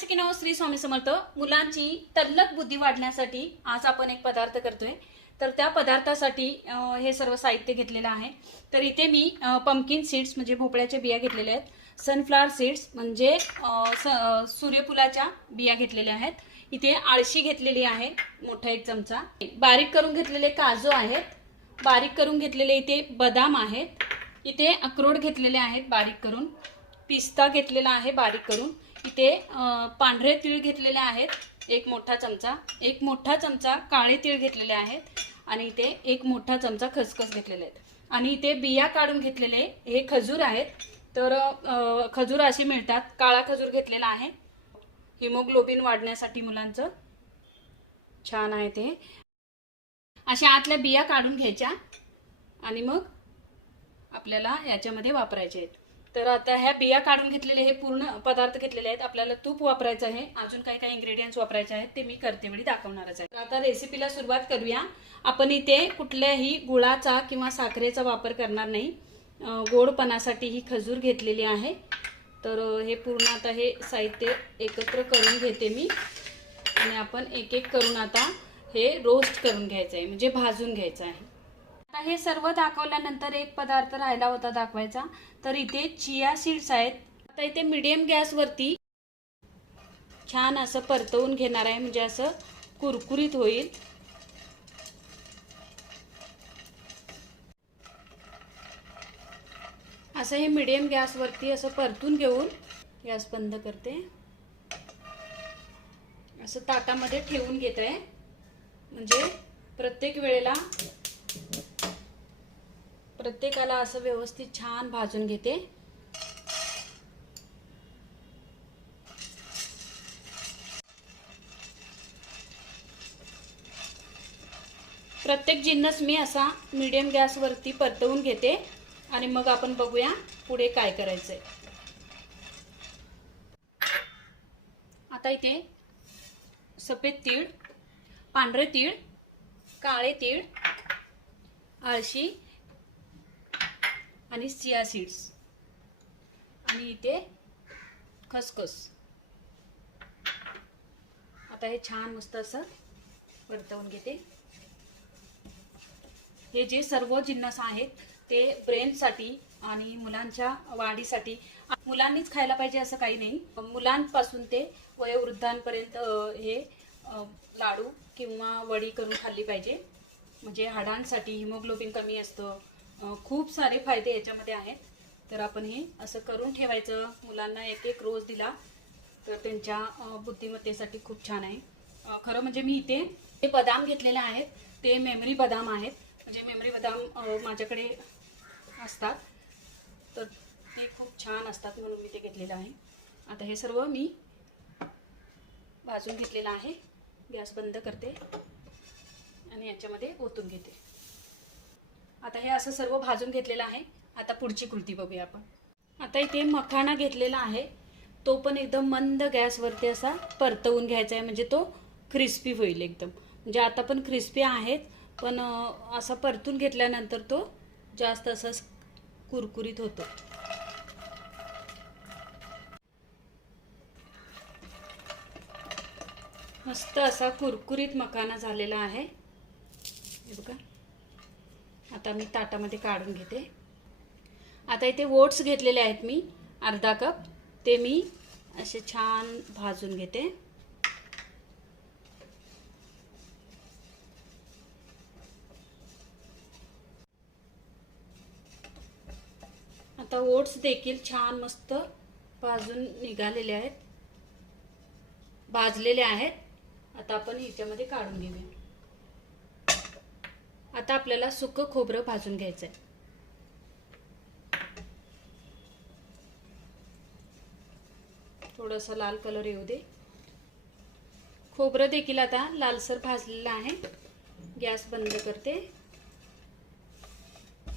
शिकिनो श्री स्वामी समर्थ. मुलांची तल्लक बुद्धी वाढण्यासाठी आज आपण एक पदार्थ करतोय. तर त्या पदार्थासाठी हे सर्व साहित्य घेतलेलं आहे. तर इथे मी पंपकिन सीड्स म्हणजे भोपळ्याच्या बिया घेतलेल्या आहेत. सनफ्लावर सीड्स म्हणजे सूर्यफुलाच्या बिया घेतलेल्या आहेत. इथे आळशी घेतलेली आहे मोठा एक चमचा. बारीक करून घेतलेले काजू आहेत. बारीक करून घेतलेले इथे बदाम आहेत. इथे अक्रोड घेतलेले आहेत बारीक करून. पिस्ता घेतलेला आहे बारीक करून. इथे पांढरे तीळ घेतलेले आहेत. एक मोठा चमचा. एक मोठा चमचा काळे तीळ घेतलेले आहेत आणि इथे एक मोठा चमचा खसखस घेतलेले आहेत. आणि इथे बिया काढून घेतलेले हे खजूर आहेत. तर खजूर असे मिळतात. काळा खजूर घेतलेला आहे. हिमोग्लोबिन वाढण्यासाठी मुलांचं. छान आहे ते. अशा आतल्या बिया काढून घ्यायच्या. आणि मग आपल्याला याच्यामध्ये वापरायचे आहेत. तर आता ह्या बिया काढून घेतलेले हे पूर्ण पदार्थ घेतलेले आहेत. आपल्याला तूप वापरायचं आहे. अजून काही काही इंग्रेडियंट्स वापरायचे आहेत. ते मी करते वेळी दाखवणारच आहे. तर आता रेसिपीला सुरुवात करूया. आपण इथे कुठल्याही गुळाचा किंवा साखरेचा वापर करणार नाही. गोडपणासाठी ही खजूर घेतलेली आहे. तर हे पूर्ण आता हे साहित्य एकत्र करून घेते मी. आणि आपण एक एक करून आता हे रोस्ट करून घ्यायचं आहे. म्हणजे भाजून घ्यायचं आहे. आता हे सर्व दाखवल्यानंतर एक पदार्थ राहिला होता दाखवायचा. तर इथे चिया सीड्स आहेत. आता इथे मीडियम गॅसवरती छान असं परतवून घेणार आहे. म्हणजे असं कुरकुरीत होईल. असं हे मीडियम गॅसवरती असं परतून घेऊन गॅस बंद करते. असं ताटामध्ये ठेवून घेत आहे. म्हणजे प्रत्येक वेळेला प्रत्येकाला असं व्यवस्थित छान भाजून घेते. प्रत्येक जिन्नस मी असा मीडियम गॅसवरती परतवून घेते आणि मग आपण बघूया पुढे काय करायचंय. आता इथे सफेद तीळ पांढरे तीळ काळे तीळ आळशी आणि सिया सीड्स. आणि इथे खसखस. आता हे छान मस्त असं परतवून घेते. हे जे सर्व जिन्नस आहेत ते ब्रेनसाठी आणि मुलांच्या वाढीसाठी मुलांनीच खायला पाहिजे असं काही नाही. मुलांपासून ते वयोवृद्धांपर्यंत हे लाडू किंवा वडी करून खाल्ली पाहिजे. म्हणजे हाडांसाठी हिमोग्लोबिन कमी असतं. खूप सारे फायदे याच्यामध्ये आहेत. तर आपण हे असं करून ठेवायचं. मुलांना एक एक रोज दिला तर त्यांच्या बुद्धिमत्तेसाठी खूप छान आहे. खरं म्हणजे मी इथे हे बदाम घेतलेले आहेत ते मेमरी बदाम आहेत. म्हणजे मेमरी बदाम माझ्याकडे असतात. तर ते खूप छान असतात म्हणून मी ते घेतलेलं आहे. आता हे सर्व मी भाजून घेतलेलं आहे. गॅस बंद करते आणि याच्यामध्ये ओतून घेते. आता हे असं सर्व भाजून घेतलेलं आहे. आता पुढची कृती बघूया आपण. आता इथे मखाणा घेतलेला आहे. तो पण एकदम मंद गॅसवरती असा परतवून घ्यायचा आहे म्हणजे तो क्रिस्पी होईल एकदम. म्हणजे आता पण क्रिस्पी आहेत पण असा परतून घेतल्यानंतर तो जास्त असा कुरकुरीत होतो. मस्त असा कुरकुरीत मखाना झालेला आहे. हे बघा. आता मी ताटामध्ये काढून घेते. आता इथे ओट्स घेतलेले आहेत मी अर्धा कप. ते मी असे छान भाजून घेते. आता ओट्स देखील छान मस्त भाजून निघालेले आहेत. भाजलेले आहेत. आता आपण ह्याच्यामध्ये काढून घेऊया. आता आपल्याला सुकं खोबरं भाजून घ्यायचं आहे थोडासा लाल कलर येऊ दे. खोबरं देखील आता लालसर भाजलेलं आहे. गॅस बंद करते.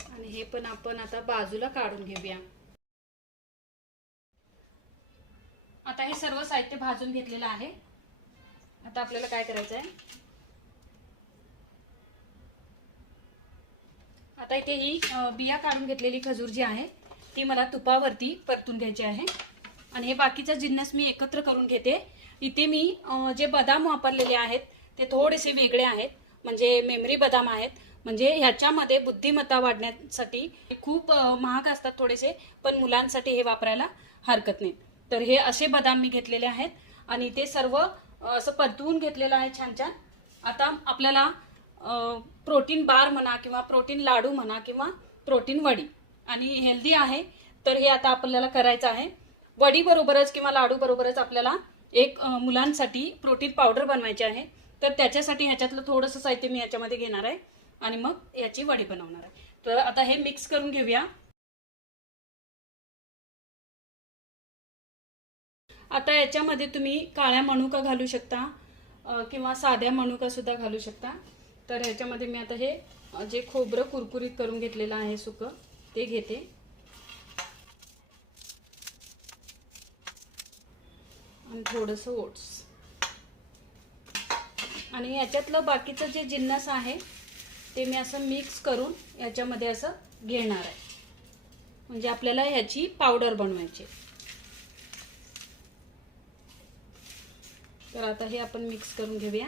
आणि हे पण आपण आता बाजूला काढून घेऊया. आता हे सर्व साहित्य भाजून घेतलेलं आहे. आता आपल्याला काय करायचं आहे आता इथे ही बिया काढून घेतलेली खजूर जी आहे ती मला तुपावरती परतून घ्यायची आहे. आणि हे बाकीचा जिन्नस मी एकत्र करून घेते. इथे मी जे बदाम वापरलेले आहेत ते थोडेसे वेगळे आहेत. म्हणजे मेमरी बदाम आहेत. म्हणजे ह्याच्यामध्ये बुद्धिमत्ता वाढण्यासाठी खूप महाग असतात थोडेसे पण मुलांसाठी हे वापरायला हरकत नाही. तर हे असे बदाम मी घेतलेले आहेत. आणि ते सर्व असं परतवून घेतलेलं आहे छान छान. आता आपल्याला प्रोटीन बार म्हणा किंवा प्रोटीन लाडू म्हणा किंवा प्रोटीन वडी. आणि हेल्दी आहे तर हे आता आपल्याला करायचं आहे. वडी बरोबरच किंवा लाडू बरोबरच आपल्याला एक मुलांसाठी प्रोटीन पावडर बनवायची आहे. तर त्याच्यासाठी ह्याच्यातलं थोडंसं साहित्य मी ह्याच्यामध्ये घेणार आहे आणि मग याची वडी बनवणार आहे. तर आता हे मिक्स करून घेऊया. आता याच्यामध्ये तुम्ही काळ्या मनुका घालू शकता किंवा साध्या मनुका सुद्धा घालू शकता. तर ह्याच्यामध्ये मी आता हे जे खोबरं कुरकुरीत करून घेतलेलं आहे सुकं ते घेते. आणि थोडंसं ओट्स. आणि याच्यातलं बाकीचं जे जिन्नस आहे ते मी असं मिक्स करून याच्यामध्ये असं घेणार आहे. म्हणजे आपल्याला ह्याची पावडर बनवायची तर आता हे आपण मिक्स करून घेऊया.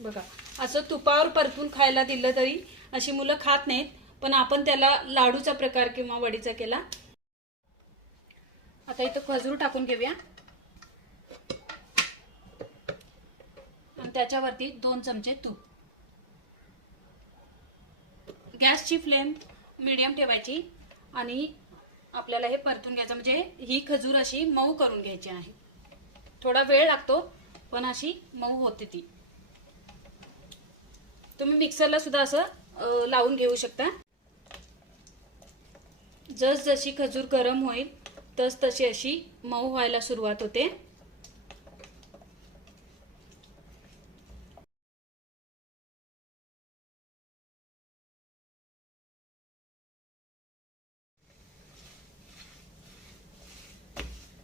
बघा असं तुपावर परतून खायला दिलं तरी अशी मुलं खात नाहीत पण आपण त्याला लाडूचा प्रकार किंवा वडीचा केला. आता इथं खजूर टाकून घेऊया. आणि त्याच्यावरती दोन चमचे तूप. गॅसची फ्लेम मीडियम ठेवायची आणि आपल्याला हे परतून घ्यायचं म्हणजे ही खजूर अशी मऊ करून घ्यायची आहे. थोडा वेळ लागतो पण अशी मऊ होते ती. तुम्ही मिक्सरला सुद्धा असं लावून घेऊ शकता. जस जशी खजूर गरम होईल तस तशी अशी मऊ व्हायला सुरुवात होते.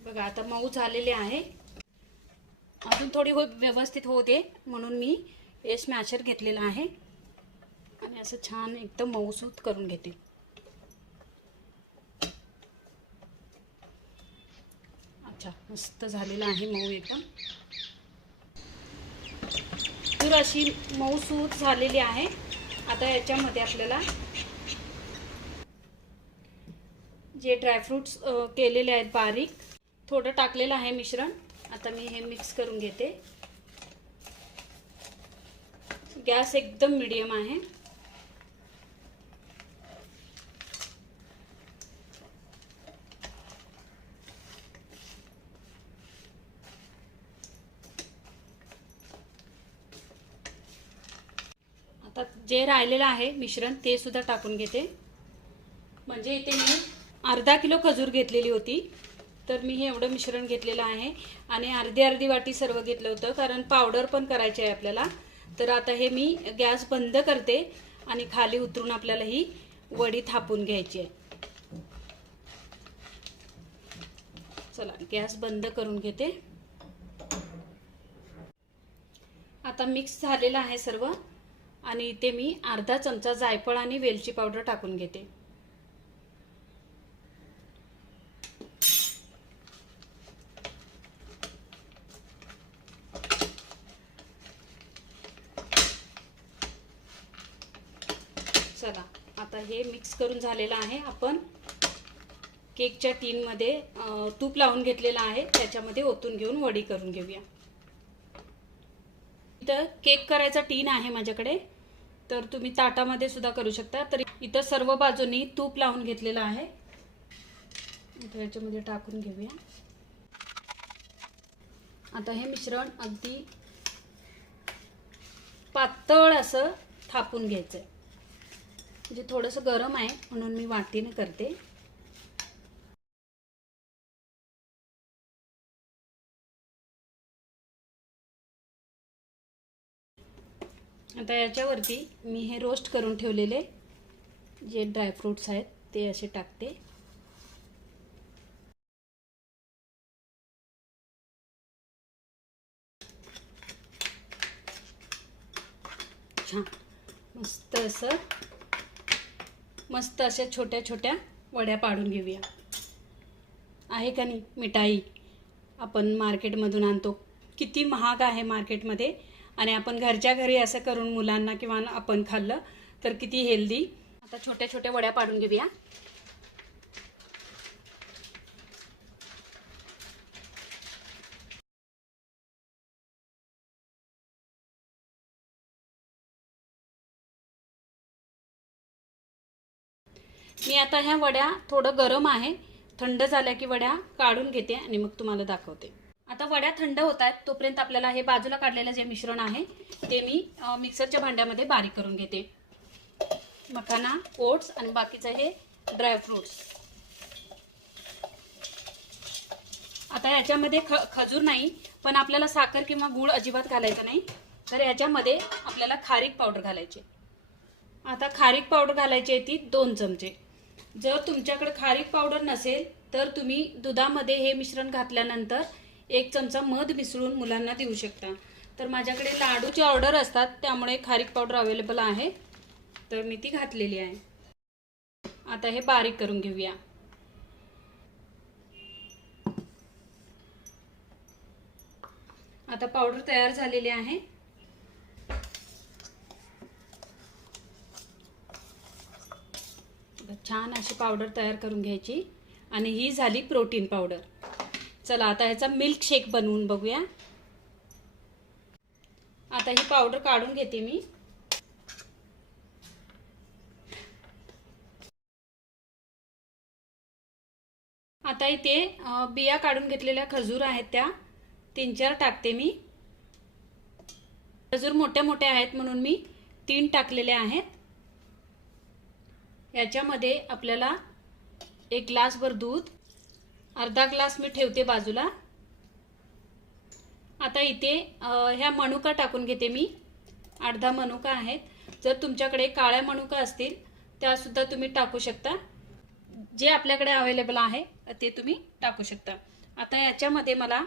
बघा आता मऊ झालेले आहे. अजून थोडी हो व्यवस्थित होते म्हणून मी हे स्मॅशर घेतलेला आहे. आणि असं छान एकदम मऊसूत करून घेते. अच्छा मस्त झालेलं आहे मऊ एकदम. तर अशी मऊसूत झालेली आहे. आता याच्यामध्ये आपल्याला जे ड्रायफ्रूट्स केलेले आहेत बारीक थोडं टाकलेलं आहे मिश्रण. आता मी हे मिक्स करून घेते. गॅस एकदम मिडियम आहे. आता जे राहिलेलं आहे मिश्रण ते सुद्धा टाकून घेते. म्हणजे इथे मी अर्धा किलो खजूर घेतलेली होती. तर मी हे एवढं मिश्रण घेतलेलं आहे. आणि अर्धी अर्धी वाटी सर्व घेतलं होतं कारण पावडर पण करायची आहे आपल्याला. तर आता हे मी गॅस बंद करते आणि खाली उतरून आपल्याला ही वडी थापून घ्यायची आहे. चला गॅस बंद करून घेते. आता मिक्स झालेलं आहे सर्व आणि इथे मी अर्धा चमचा जायफळ आणि वेलची पावडर टाकून घेते चला आता हे मिक्स करून झालेला आहे. आपण केकच्या टीनमध्ये तूप लावून घेतलेला आहे. त्याच्यामध्ये ओतून घेऊन वडी करून घेऊया. इथं केक करायचा टीन आहे माझ्याकडे. तर तुम्ही ताटामध्ये सुद्धा करू शकता. तर इथं सर्व बाजूनी तूप लावून घेतलेलं आहे. इथं याच्यामध्ये टाकून घेऊया. आता हे मिश्रण अगदी पातळ असं थापून घ्यायचं आहे म्हणजे थोडंसं गरम आहे म्हणून मी वाटीने करते. आता याच्यावरती मी हे रोस्ट करून ठेवलेले जे ड्रायफ्रूट्स आहेत ते असे टाकते. छान. मस्त असं मस्त अशा छोट्या छोट्या वड्या पाडून घेऊया. आहे का नाही मिठाई? आपण मार्केटमधून आणतो. किती महाग आहे मार्केटमध्ये. आणि आपण घरच्या घरी असं करून मुलांना किंवा आपण खाल्लं तर किती हेल्दी. आता छोट्या छोट्या वड्या पाडून घेऊया. मी आता ह्या वड्या थोडं गरम आहे. थंड झाल्या की वड्या काढून घेते आणि मग तुम्हाला दाखवते. आता वड्या थंड होत आहेत तोपर्यंत आपल्याला हे बाजूला काढलेलं जे मिश्रण आहे ते मी मिक्सरच्या भांड्यामध्ये बारीक करून घेते. मखाना ओट्स आणि बाकीचं हे ड्रायफ्रुट्स आता याच्यामध्ये ख खजूर नाही पण आपल्याला साखर किंवा गूळ अजिबात घालायचं नाही. तर याच्यामध्ये आपल्याला खारीक पावडर घालायची. आता खारीक पावडर घालायची आहे ती दोन चमचे. जर तुमच्याकडे खारीक पावडर नसेल तर तुम्ही दुधामध्ये हे मिश्रण घातल्यानंतर एक चमचा मध मिसळून मुलांना देऊ शकता. तर माझ्याकडे लाडूची ऑर्डर असतात त्यामुळे खारीक पावडर अवेलेबल आहे. तर मी ती घातलेली आहे. आता हे बारीक करून घेऊया. आता पावडर तयार झालेली आहे. छान अशी पावडर तयार करून घ्यायची. आणि ही झाली प्रोटीन पावडर. चला आता ह्याचा मिल्क शेक बनवून बघूया. आता ही पावडर काढून घेते मी. आता इथे बिया काढून घेतलेल्या खजूर आहेत त्या. तीन चार टाकते मी. खजूर मोठ्या मोठ्या आहेत म्हणून मी तीन टाकलेले आहेत. याच्यामध्ये आपल्याला एक ग्लासभर दूध अर्धा ग्लास मी ठेवते बाजूला. आता इथे ह्या मनुका टाकून घेते मी. अर्धा मनुका आहेत. जर तुमच्याकडे काळ्या मनुका असतील त्यासुद्धा तुम्ही टाकू शकता. जे आपल्याकडे अवेलेबल आहे ते तुम्ही टाकू शकता. आता याच्यामध्ये मला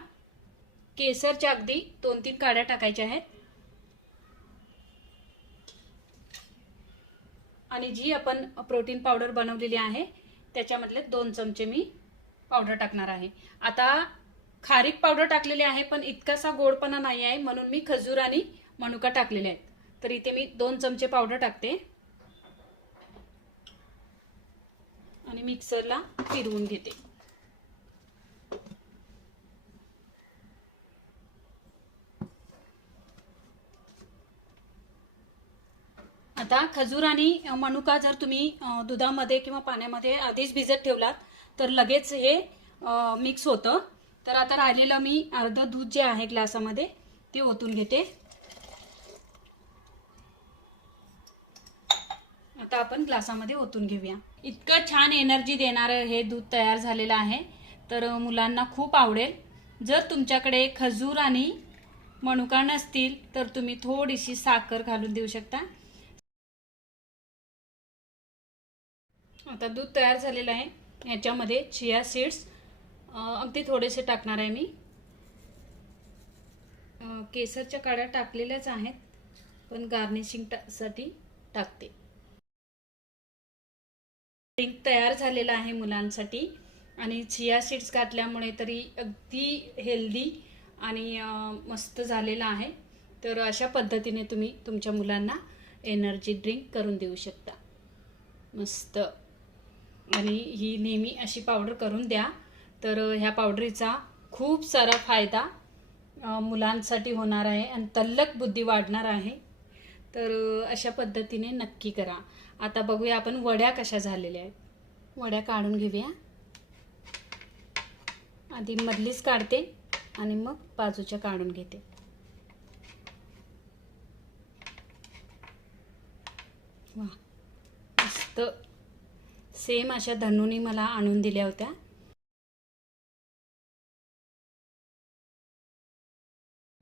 केसरच्या अगदी दोन तीन काड्या टाकायच्या आहेत. आणि जी आपण प्रोटीन पावडर बनवलेली आहे त्याच्यामधले दोन चमचे मी पावडर टाकणार आहे. आता खारीक पावडर टाकलेली आहे पण इतकासा गोडपणा नाही आहे म्हणून मी खजूर आणि मनुका टाकलेले आहेत. तर इथे मी दोन चमचे पावडर टाकते. आणि मिक्सरला फिरवून घेते आता खजूर आणि मनुका जर तुम्ही दुधामध्ये किंवा पाण्यामध्ये आधीच भिजत ठेवलात तर लगेच हे मिक्स होतं. तर आता राहिलेलं मी अर्ध दूध जे आहे ग्लासामध्ये ते ओतून घेते. आता आपण ग्लासामध्ये ओतून घेऊया. इतकं छान एनर्जी देणारं हे दूध तयार झालेलं आहे तर मुलांना खूप आवडेल. जर तुमच्याकडे खजूर आणि मनुका नसतील तर तुम्ही थोडीशी साखर घालून देऊ शकता. आता दूध तयार झालेलं आहे. याच्यामध्ये चिया सीड्स अगदी थोडेसे टाकणार आहे मी. केसरच्या काड्या टाकलेल्याच आहेत पण गार्निशिंगसाठी टाकते. ड्रिंक तयार झालेला आहे मुलांसाठी आणि चिया सीड्स घातल्यामुळे तरी अगदी हेल्दी आणि मस्त झालेला आहे. तर अशा पद्धतीने तुम्ही तुमच्या मुलांना एनर्जी ड्रिंक करून देऊ शकता. मस्त. आणि ही नेहमी अशी पावडर करून द्या. तर ह्या पावडरीचा खूप सारा फायदा मुलांसाठी होणार आहे आणि तल्लक बुद्धी वाढणार आहे. तर अशा पद्धतीने नक्की करा. आता बघूया आपण वड्या कशा झालेल्या आहेत. वड्या काढून घेऊया. आधी मधलीच काढते आणि मग बाजूच्या काढून घेते. वा मस्त. सेम अशा धनुनी मला आणून दिल्या होत्या.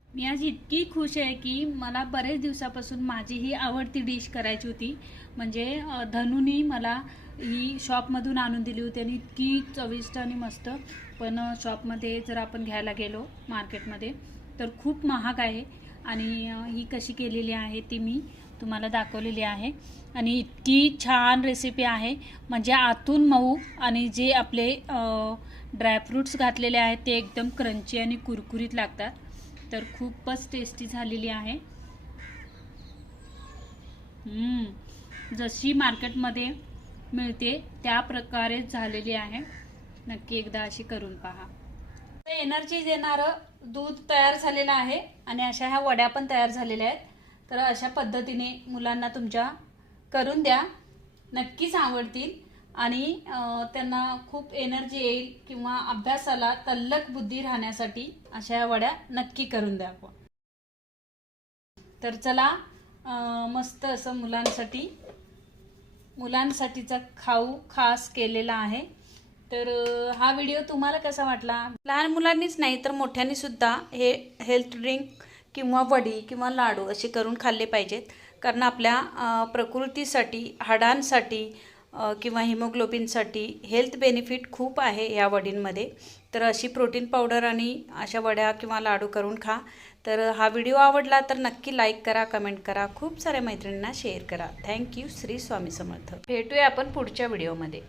मी आज इतकी खुश आहे की मला बरेच दिवसापासून माझी ही आवडती डिश करायची होती. म्हणजे धनुनी मला ही शॉपमधून आणून दिली होती आणि इतकी चविष्ट आणि मस्त. पण शॉपमध्ये जर आपण घ्यायला गेलो मार्केटमध्ये तर खूप महाग आहे. आणि ही कशी केलेली आहे ती मी तुम्हाला दाखवलेली आहे. आणि इतकी छान रेसिपी आहे. म्हणजे आतून मऊ आणि जे आपले ड्रायफ्रूट्स घातलेले आहेत ते एकदम क्रंची आणि कुरकुरीत लागतात. तर खूपच टेस्टी झालेली आहे. जशी मार्केटमध्ये मिळते त्या प्रकारे झालेली आहे. नक्की एकदा अशी करून पहा. एनर्जी देणारं दूध तयार झालेलं आहे. आणि अशा ह्या वड्या पण तयार झालेल्या आहेत. तर अशा पद्धतीने मुलांना तुमच्या करून द्या. नक्कीच आवडतील. आणि त्यांना खूप एनर्जी येईल किंवा अभ्यासाला तल्लक बुद्धी राहण्यासाठी अशा वड्या नक्की करून द्या तर चला मस्त असं मुलांसाठी मुलांसाठीचा खाऊ खास केलेला आहे. तर हा व्हिडिओ तुम्हाला कसा वाटला? लहान मुलांनीच नाही तर मोठ्यांनी सुद्धा हे हेल्थ ड्रिंक किंवा वडी किंवा लाडू असे करून खाल्ले पाहिजेत. कारण आपल्या प्रकृतीसाठी हाडांसाठी किंवा हिमोग्लोबिनसाठी हेल्थ बेनिफिट खूप आहे या वडींमध्ये. तर अशी प्रोटीन पावडर आणि अशा वड्या किंवा लाडू करून खा. तर हा व्हिडिओ आवडला तर नक्की लाईक करा कमेंट करा. खूप साऱ्या मैत्रिणींना शेअर करा. Thank you Shri Swami Samarth. भेटूया आपण पुढच्या व्हिडिओमध्ये.